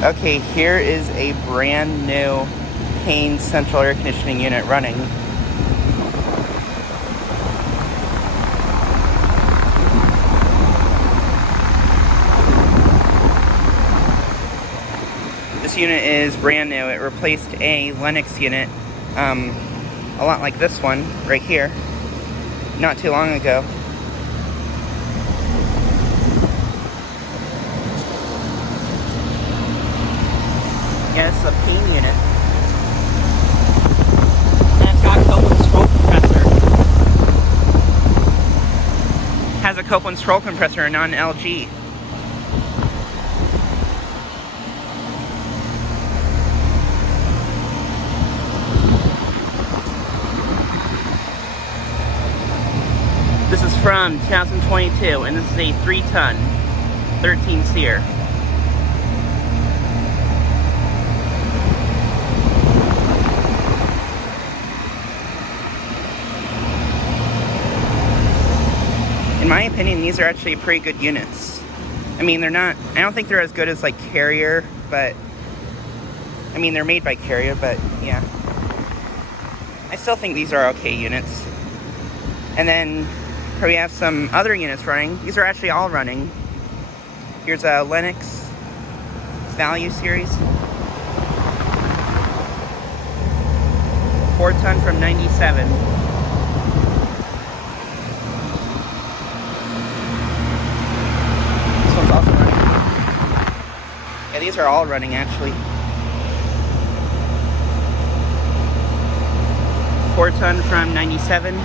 Okay, here is a brand new Payne central air conditioning unit running. This unit is brand new. It replaced a Lennox unit, a lot like this one right here, not too long ago. Yeah, it's a Payne unit. And it's got a Copeland scroll compressor. Has a Copeland scroll compressor, a non-LG. This is from 2022, and this is a 3-ton, 13 SEER. In my opinion, these are actually pretty good units. I mean, I don't think they're as good as like Carrier, but I mean, they're made by Carrier, but yeah. I still think these are okay units. And then here we have some other units running. These are actually all running. Here's a Lennox Value Series. 4-ton from 97. This one's also running. Yeah, these are all running actually. 4-ton from 97.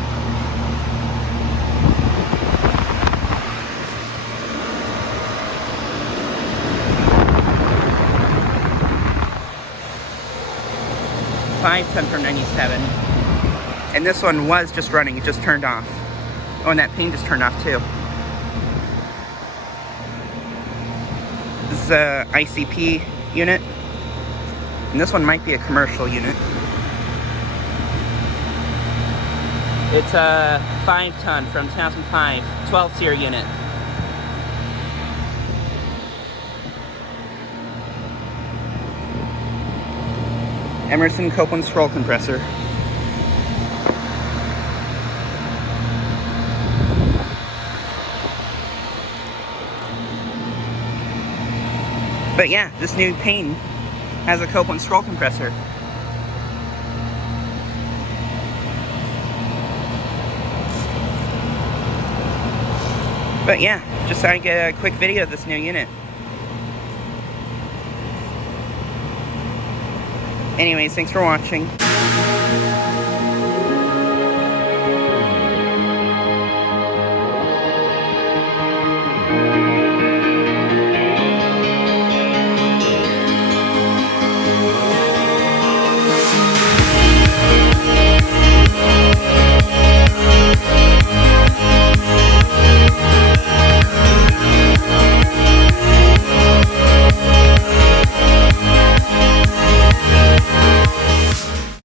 Five-ton from 97. And this one was just running, it just turned off. Oh, and that Payne just turned off too. This is a ICP unit. And this one might be a commercial unit. It's a 5-ton from 2005, 12 SEER unit. Emerson Copeland scroll compressor. But yeah, this new Payne has a Copeland scroll compressor. But yeah, just thought I'd get a quick video of this new unit. Anyways, thanks for watching.